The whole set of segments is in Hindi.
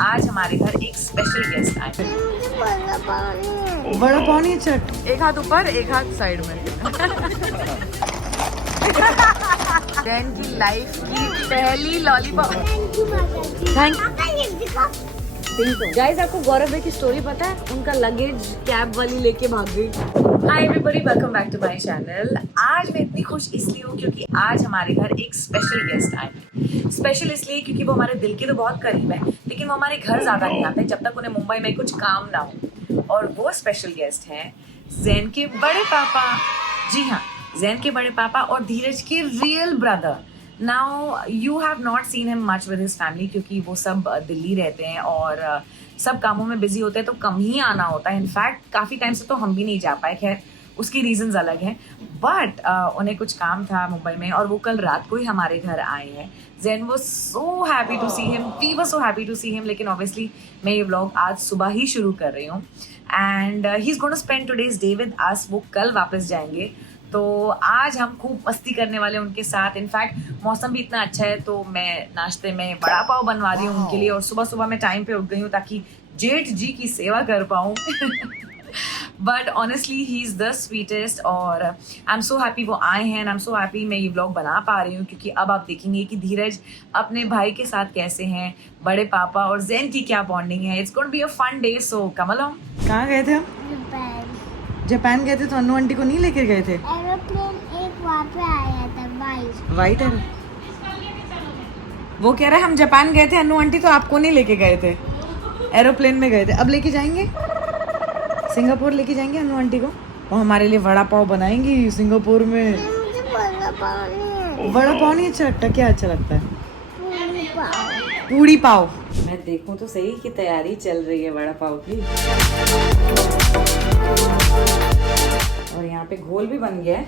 आज हमारे घर एक स्पेशल गेस्ट आए हैं। बड़ा पाव नहीं चट। एक हाथ ऊपर एक हाथ साइड में। जैन की लाइफ की पहली लॉलीपॉप। गाइस, आपको गौरव भाई की स्टोरी पता है? उनका लगेज कैब वाली लेके भाग गई। Hi everybody, welcome back to my channel. आज मैं इतनी खुश इसलिए हूँ क्योंकि आज हमारे घर एक स्पेशल गेस्ट आए हैं। स्पेशल इसलिए क्योंकि वो हमारे दिल के तो बहुत करीब है, लेकिन वो हमारे घर ज्यादा नहीं आते जब तक उन्हें मुंबई में कुछ काम ना हो। और वो स्पेशल गेस्ट हैं जैन के बड़े पापा। जी हाँ, जैन के बड़े पापा और धीरज के real brother. Now you have not seen him much with his family क्योंकि वो सब दिल्ली रहते हैं और सब कामों में बिजी होते हैं, तो कम ही आना होता है। इनफैक्ट काफ़ी टाइम से तो हम भी नहीं जा पाए। खैर, उसकी रीजंस अलग हैं, बट उन्हें कुछ काम था मुंबई में और वो कल रात को ही हमारे घर आए हैं। जैन वो so happy to see him, we were so happy to see him. लेकिन ऑब्वियसली मैं ये व्लॉग आज सुबह ही शुरू कर रही हूँ and he is going to spend today's day with us. वो कल वापस जाएंगे, तो आज हम खूब मस्ती करने वाले हैं उनके साथ। इनफैक्ट मौसम भी इतना अच्छा है, तो मैं नाश्ते में बड़ा पाव बनवा रही हूँ उनके लिए। और सुबह सुबह मैं टाइम पे उठ गई हूँ ताकि जेठ जी की सेवा कर पाऊँ। But honestly he is the sweetest और आई एम सो हैप्पी वो आए हैं and I am so happy मैं ये व्लॉग बना पा रही हूँ क्योंकि अब आप देखेंगे कि धीरज अपने भाई के साथ कैसे हैं, बड़े पापा और जैन की क्या बॉन्डिंग है। It's going to be a fun day, so come along. कहाँ गए थे हम? जापान गए थे, तो अन्नू आंटी को नहीं लेकर गए थे? एरोप्लेन एक वहाँ पे आया था, वाइट है। वो कह रहा है हम जापान गए थे अन्नू आंटी, तो आपको नहीं लेके गए थे, एरोप्लेन में गए थे। अब लेके जाएंगे, सिंगापुर लेके जाएंगे अन्नू आंटी को। वो हमारे लिए वड़ा पाव बनाएंगी सिंगापुर में। मुझे बड़ा पाव नहीं है, वड़ा पाव नहीं अच्छा लगता? क्या अच्छा लगता है? पूरी पाव। पूड़ी पाव। मैं देखूं तो सही कि तैयारी चल रही है वड़ा पाव की। और यहाँ पे घोल भी बन गया है।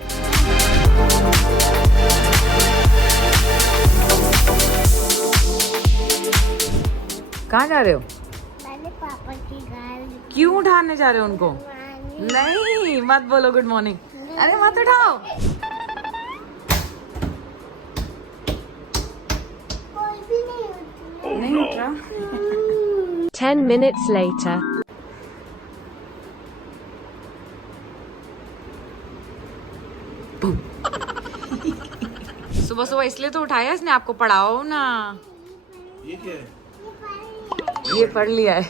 कहाँ जा रहे हो? मैंने पापा की गाल क्यों उठाने जा रहे हो उनको? नहीं, मत बोलो गुड मॉर्निंग। अरे मत उठाओ। कोई भी नहीं उठी। नहीं उठ रहा। 10 minutes later. सुबह सुबह इसलिए तो उठाया इसने, आपको पढ़ाओ ना। ये क्या है? ये पढ़ लिया है।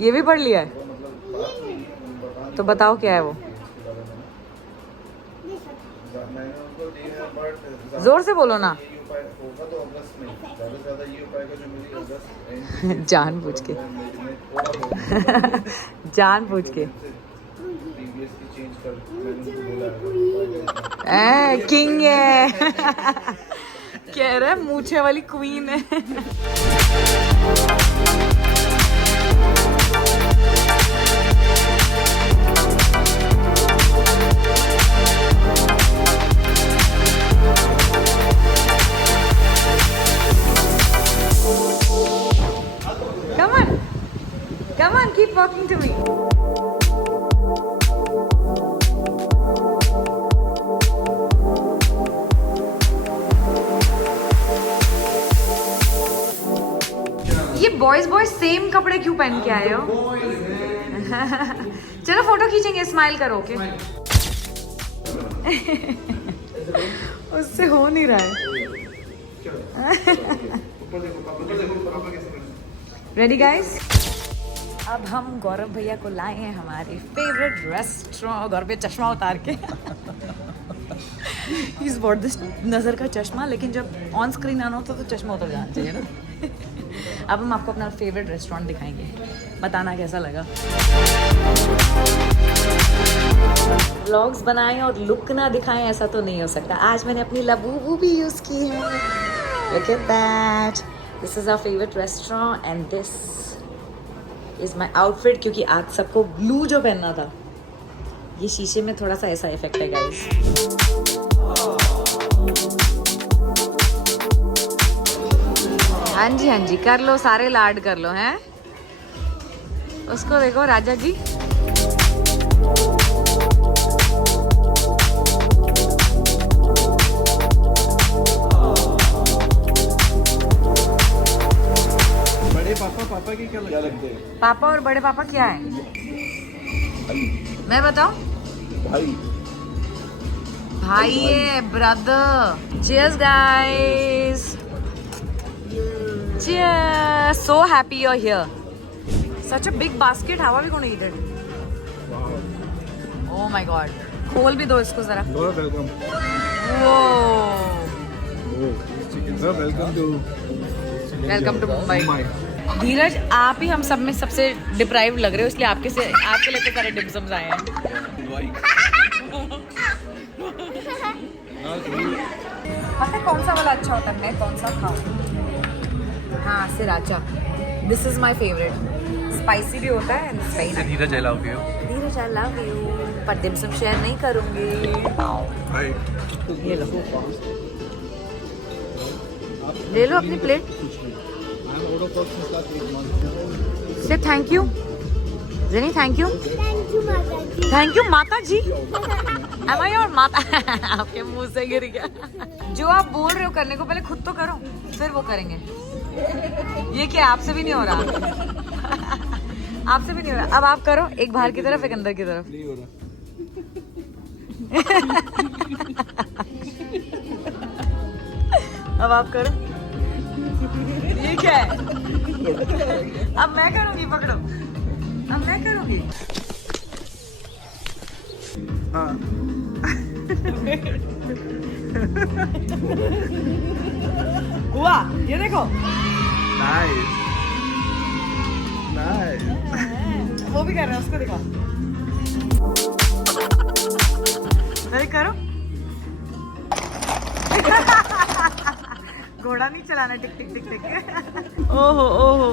ये भी पढ़ लिया है, तो बताओ क्या है वो? जोर से बोलो ना। जानबूझ के। जानबूझ के। किंग है। कह रहा है मूछे वाली क्वीन है। Come on, keep walking to me. ये बॉयज सेम कपड़े क्यों पहन के आए हो? चलो फोटो खींचेंगे, स्माइल करो। ओके? उससे हो नहीं रहा है। Ready guys? अब हम गौरव भैया को लाए हैं हमारे फेवरेट रेस्टोरेंट। गौरव भैया चश्मा उतार के इस बॉट दिस नज़र का चश्मा, लेकिन जब ऑन स्क्रीन आना होता तो चश्मा उतर जाना चाहिए ना। अब हम आपको अपना फेवरेट रेस्टोरेंट दिखाएंगे, बताना कैसा लगा। व्लॉग्स बनाएं और लुक ना दिखाएं, ऐसा तो नहीं हो सकता। आज मैंने अपनी लबूबू भी यूज़ की है। Look at that. This is our favorite restaurant and this is my outfit, क्योंकि आज सबको ब्लू जो पहनना था। ये शीशे में थोड़ा सा ऐसा इफेक्ट है गाइस। हाँ जी हाँ जी, कर लो, सारे लाड कर लो हैं। उसको देखो राजा जी। पापा की क्या लगते हैं? पापा और बड़े पापा क्या है? मैं बताऊं? भाई भाई है, brother. Cheers guys. Cheers. So happy you're here. Such a big basket. How are we going to eat it? Oh my god. खोल भी दो इसको जरा। Welcome welcome to Mumbai. Dheeraj, आप ही हम सब में सबसे डिप्राइव लग रहे हो, इसलिए आपके लिए तो सारे डिम्सम्स आए हैं। पता है कौन सा वाला अच्छा होता है? मैं कौन सा खाऊं? हाँ, sriracha. This is my favourite. Spicy भी होता है। Dheeraj I love you. Dheeraj I love you. पर डिम्सम शेयर नहीं करूंगी। ये लो, ले लो अपनी plate. Say thank you Jenny. Thank you. Thank you माता जी। थैंक यू माता जी। Am I your माता? आपके मुंह से गिर गया। जो आप बोल रहे हो करने को पहले खुद तो करो, फिर वो करेंगे। ये क्या आपसे भी नहीं हो रहा? आपसे भी नहीं हो रहा। अब आप करो, एक बाहर की तरफ एक अंदर की तरफ। नहीं हो रहा। अब आप करो। ये क्या है? अब मैं करूंगी, पकड़ो। अब मैं करूंगी। हाँ हुआ, ये देखो। Nice nice. वो भी कर रहे हैं, उसको दिखा। अरे करो। घोड़ा नहीं चलाना, टिक टिक टिक टिक। ओहो ओहो।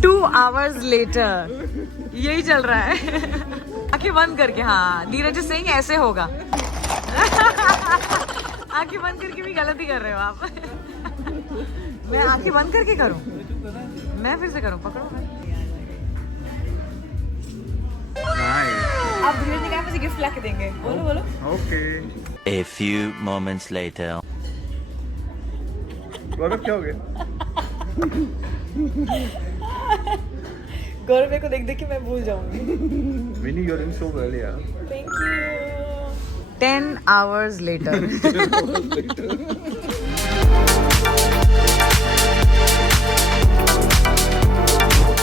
2 hours later यही चल रहा है। आंखें बंद करके। हाँ, धीरज सिंह ऐसे होगा। आंखें बंद करके भी गलती कर रहे हो आप। मैं आंखें बंद करके करूं? मैं फिर से करूं? पकड़ो। आप धीरज ने कहा मुझे गिफ्ट ला के देंगे। बोलो बोलो। Okay. A few moments later. गौरव क्या हो गया? गौरव को देख देख के मैं भूल जाऊंगी। Winnie, you're doing so well, yeah. Thank you. 10 hours later.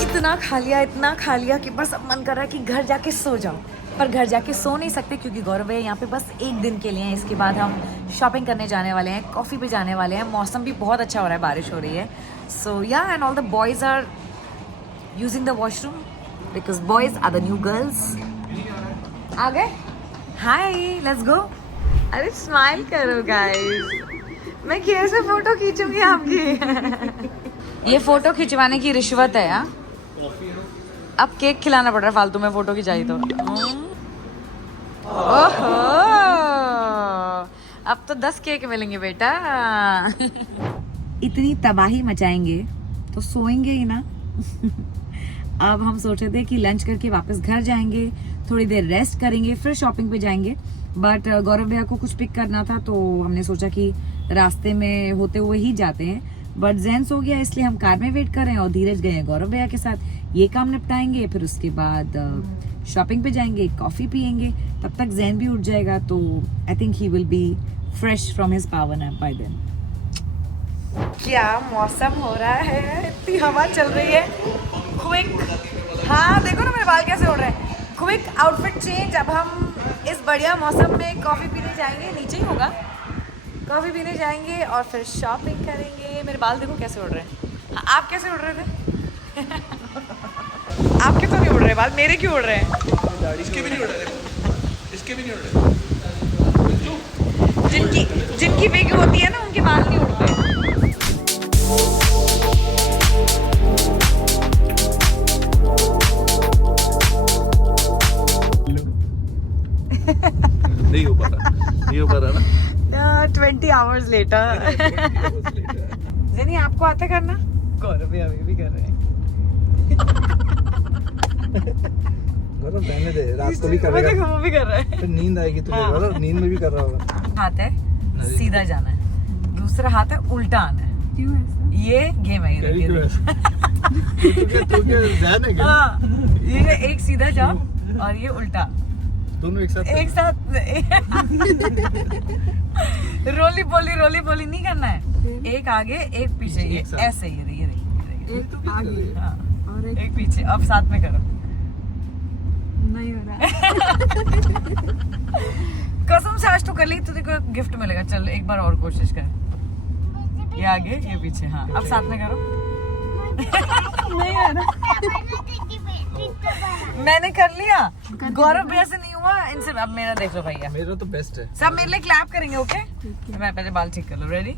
इतना खा लिया कि बस अब मन कर रहा है कि घर जाके सो जाओ। पर घर जाके सो नहीं सकते क्योंकि गौरव भैया यहाँ पे बस एक दिन के लिए हैं। इसके बाद हम शॉपिंग करने जाने वाले हैं, कॉफ़ी पे जाने वाले हैं। मौसम भी बहुत अच्छा हो रहा है, बारिश हो रही है। So yeah and all the boys are using the washroom because boys are the new girls. आ गए? Hi, let's go. अरे स्माइल करो गाइस। मैं कैसे फोटो खींचूंगी आपकी? ये फोटो खिंचवाने की रिश्वत है। यार अब केक खिलाना पड़ रहा है फालतू में फोटो खिंचाई तो। ओहो, अब तो 10 केक मिलेंगे बेटा। इतनी तबाही मचाएंगे तो सोएंगे ही ना। अब हम सोच रहे थे कि लंच करके वापस घर जाएंगे, थोड़ी देर रेस्ट करेंगे, फिर शॉपिंग पे जाएंगे। बट गौरव भैया को कुछ पिक करना था तो हमने सोचा कि रास्ते में होते हुए ही जाते हैं। बट जैन हो गया इसलिए हम कार में वेट कर रहे हैं और धीरज गए हैं गौरव भैया के साथ। ये काम निपटाएंगे, फिर उसके बाद शॉपिंग पे जाएंगे, कॉफ़ी पियेंगे। तब तक जैन भी उठ जाएगा तो I think he will be fresh from his power nap by then. क्या मौसम हो रहा है, इतनी हवा चल रही है। क्विक, हाँ देखो ना मेरे बाल कैसे उड़ रहे हैं। Quick outfit change. अब हम इस बढ़िया मौसम में कॉफ़ी पीने जाएंगे, नीचे ही होगा। कॉफ़ी पीने जाएंगे और फिर शॉपिंग करेंगे। मेरे बाल देखो कैसे उड़ रहे हैं। आप कैसे उड़ रहे थे? आपके तो नहीं उड़ रहे बाल, मेरे क्यों उड़ रहे हैं? इसके भी नहीं उड़ रहे। इसके भी नहीं उड़ रहे। जिनकी विग होती है ना उनके बाल नहीं उड़ते। नहीं हो पा रहा ना। 20 hours later. जेनी आपको आता करना? गौरव भी अभी भी कर रहे हैं। गौरव रहने दे, रात को भी करेगा। वो भी कर रहा है। फिर नींद आएगी तुझे। गौरव नींद में भी कर रहा होगा। हाथ है, सीधा जाना है, दूसरा हाथ है उल्टा आना है। क्यों ऐसा? ये गेम है, ये तेरी देखिए। क्यों ऐसा? तू क्या ज़हन है क्या? हाँ, ये एक सीधा जाओ और ये उल्टा, दोनों एक साथ एक साथ। रोली पोली नहीं करना है, एक आगे एक पीछे, ये एक साथ। ऐसे, ये रही। एक आगे हाँ, और एक एक पीछे। अब साथ में करो। नहीं हो रहा। कसम से आज तो कर ली तो देखो गिफ्ट मिलेगा। चल एक बार और कोशिश कर। ये आगे ये पीछे। हाँ, अब साथ में करो। नहीं हो रहा। मैंने कर लिया, गौरव भैया से नहीं हुआ, इनसे। अब मेरा देख लो भैया, मेरा तो बेस्ट है। सब मेरे लिए क्लैप करेंगे। ओके, मैं पहले बाल ठीक कर लूं। रेडी?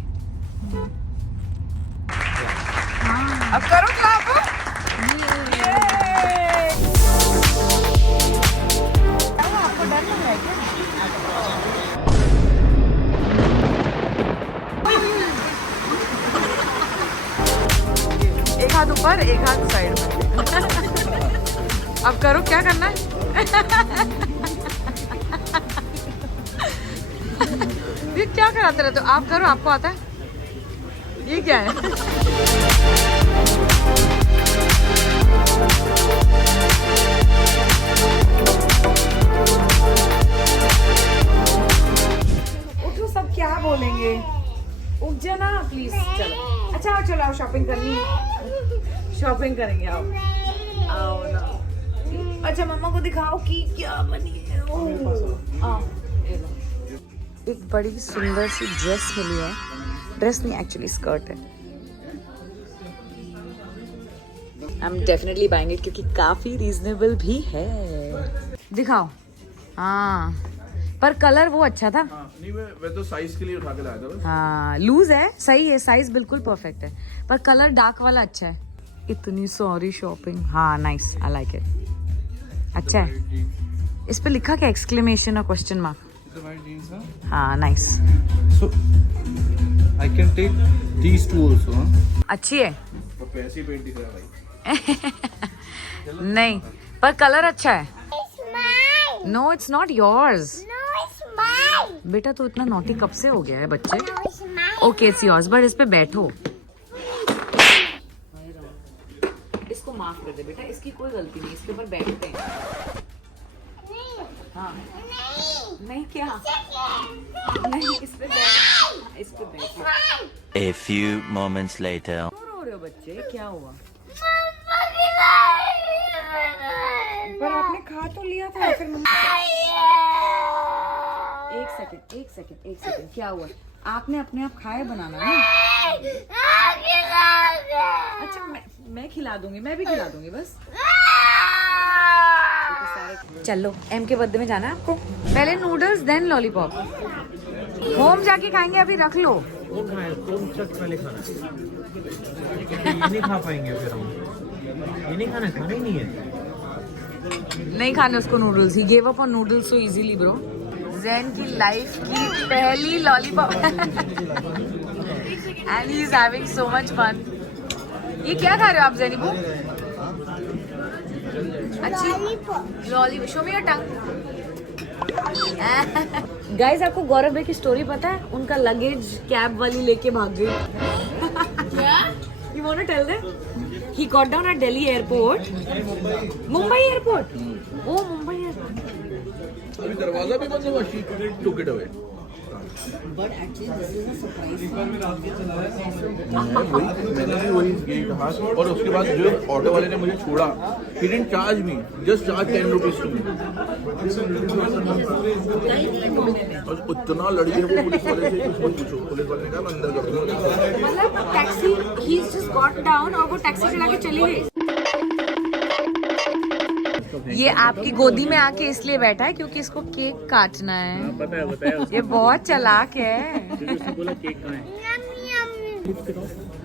अब करो क्लैप। आपको डर लग रहा है क्या? एक हाथ ऊपर, एक हाथ साइड में। अब करो, क्या करना है? ये क्या कराते रहते हो? आप करो, आपको आता है? ये क्या है? उठो, सब क्या बोलेंगे? उठ जाना प्लीज। चलो, अच्छा आओ, चलो आओ, शॉपिंग करनी है, शॉपिंग करेंगे। आओ आओ ना। अच्छा मम्मा को दिखाओ कि क्या बनी है। आओ, ये लो। एक बड़ी सुंदर सी ड्रेस मिली है। ड्रेस नहीं, एक्चुअली स्कर्ट है। I am definitely buying it क्योंकि काफी रीजनेबल भी है। दिखाओ। हाँ, पर कलर वो अच्छा था। नहीं, मैं तो साइज के लिए उठा के लाया था बस। हाँ, लूज है, सही है, साइज बिल्कुल परफेक्ट है, पर कलर डार्क वाला अच्छा है। इतनी सॉरी शॉपिंग। हाँ, नाइस, आई लाइक इट। अच्छा है। इस पे लिखा क्या? एक्सक्लेमेशन और क्वेश्चन मार्क। हाँ, nice. So I can take these two also, huh? अच्छी है। तो पैसे ही पेंट दिख रहा है भाई। नहीं, पर कलर अच्छा है। No, it's not yours. बेटा तो इतना नोटी कब से हो गया है बच्चे? ओके, इट्स योर्स, बट इस पे बैठो। इसको माफ कर दे बेटा, इसकी कोई गलती नहीं, इसके ऊपर बैठते हैं। हाँ, नहीं क्या? नहीं, इस पे बैठ, इस पे बैठ। A few moments later. क्यों रो रहे हो बच्चे? क्या हुआ? पर आपने खा तो लिया था फिर। एक सेकंड, क्या हुआ? आपने अपने आप खाए बनाना ना? अच्छा, मैं खिला दूंगी, मैं भी खिला दूंगी बस। चलो, एम के बर्थडे में जाना है आपको। पहले नूडल्स देन लॉलीपॉप। होम जाके खाएंगे, अभी रख लो। वो खाए, तुम चट पहले खाना। ये नहीं खा पाएंगे फिर हम। ये नहीं खाना, खाना ही नहीं है। नहीं खाने उसको noodles. He gave up on noodles so easily bro. Zain की लाइफ की पहली lollipop and he is having so much fun. ये क्या खा रहे हो आप ज़ैनिबू? अच्छी lollipop. Show me your tongue. Guys, आपको गौरव भाई की स्टोरी पता है? उनका लगेज कैब वाली लेके भाग गई। क्या? You want to tell them? He got down at Delhi airport. Mumbai airport. Oh, Mumbai airport. अभी दरवाजा भी बंद हुआ, she took it away. मैंने भी वही यही कहा, और उसके बाद जो ऑटो वाले ने मुझे छोड़ा, he didn't charge me, just charge 10 rupees to me. और इतना लड़ी है वो पुलिस वाले से, कुछ मत पूछो। पुलिस वाले ने कहा मैं अंदर कर दूंगा। मतलब taxi, he just got down और वो टैक्सी चला के चली गई। ये आपकी गोदी में आके इसलिए बैठा है क्योंकि इसको केक काटना है। बताया ये बहुत चालाक है। बोला केक कहाँ है?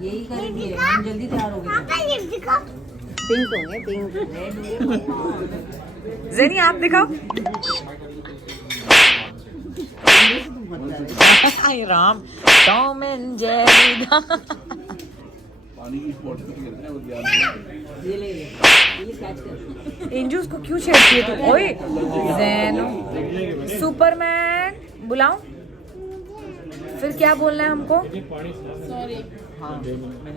यही करेंगे, हम जल्दी तैयार हो गए। पिंक होंगे, पिंक। ज़ेनी आप दिखाओ। हाय राम, टॉम एंड जेरी। पानी की बॉटल भी करते हैं, वो ध्यान इंजू उसको क्यों छेड़ती है तू? ओए ज़ैन, सुपरमैन बुलाऊं? फिर क्या बोलना है हमको?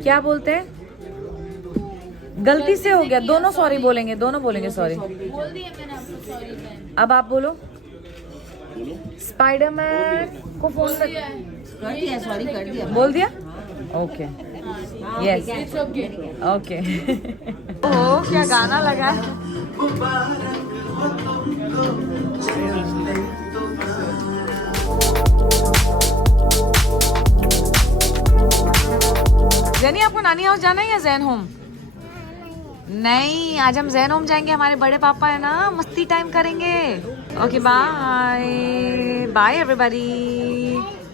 क्या बोलते हैं? गलती से हो गया, दोनों सॉरी बोलेंगे, दोनों बोलेंगे सॉरी। अब आप बोलो। स्पाइडरमैन को फोन कर दिया, सॉरी कर दिया, बोल दिया। Okay yes okay. ओह क्या गाना लगा है। जेनी आपको नानी हाउस जाना है या जैन होम? नहीं, आज हम जैन होम जाएंगे, हमारे बड़े पापा है ना, मस्ती टाइम करेंगे। Okay bye bye everybody,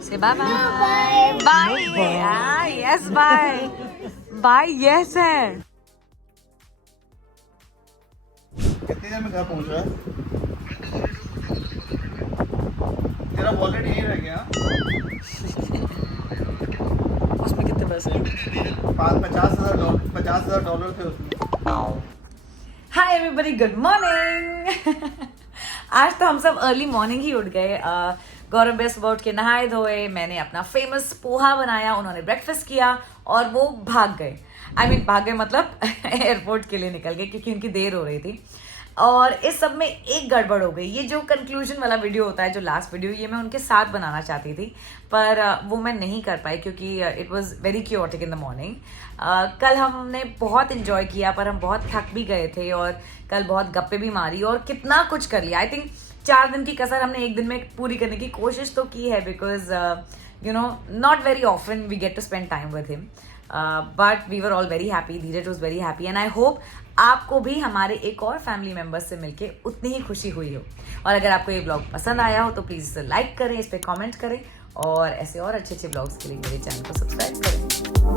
say bye bye bye. Yes bye bye yes है। कितनी देर में घर पहुंच रहा है? तेरा वॉलेट यहीं रह गया? उसमें कितने पैसे हैं? $50,000 थे उसमें। Hi everybody, good morning. आज तो हम सब अर्ली मॉर्निंग ही उठ गए। गौरव भैया सुबह उठ के नहाए धोए, मैंने अपना फेमस पोहा बनाया, उन्होंने ब्रेकफास्ट किया और वो भाग गए। भाग गए मतलब एयरपोर्ट के लिए निकल गए क्योंकि उनकी देर हो रही थी। और इस सब में एक गड़बड़ हो गई। ये जो कंक्लूजन वाला वीडियो होता है, जो लास्ट वीडियो, ये मैं उनके साथ बनाना चाहती थी, पर वो मैं नहीं कर पाई क्योंकि it was very chaotic in the morning. कल हमने बहुत इन्जॉय किया, पर हम बहुत थक भी गए थे और कल बहुत गप्पे भी मारी और कितना कुछ कर लिया। आई थिंक 4 दिन की कसर हमने एक दिन में पूरी करने की कोशिश तो की है, because you know not very often we get to spend time with him, but we were all very happy. Dheeraj was very happy and I hope आपको भी हमारे एक और फैमिली मेम्बर्स से मिलके उतनी ही खुशी हुई हो। और अगर आपको ये ब्लॉग पसंद आया हो तो प्लीज़ लाइक करें, इस पर कमेंट करें और ऐसे और अच्छे अच्छे ब्लॉग्स के लिए मेरे चैनल को सब्सक्राइब करें।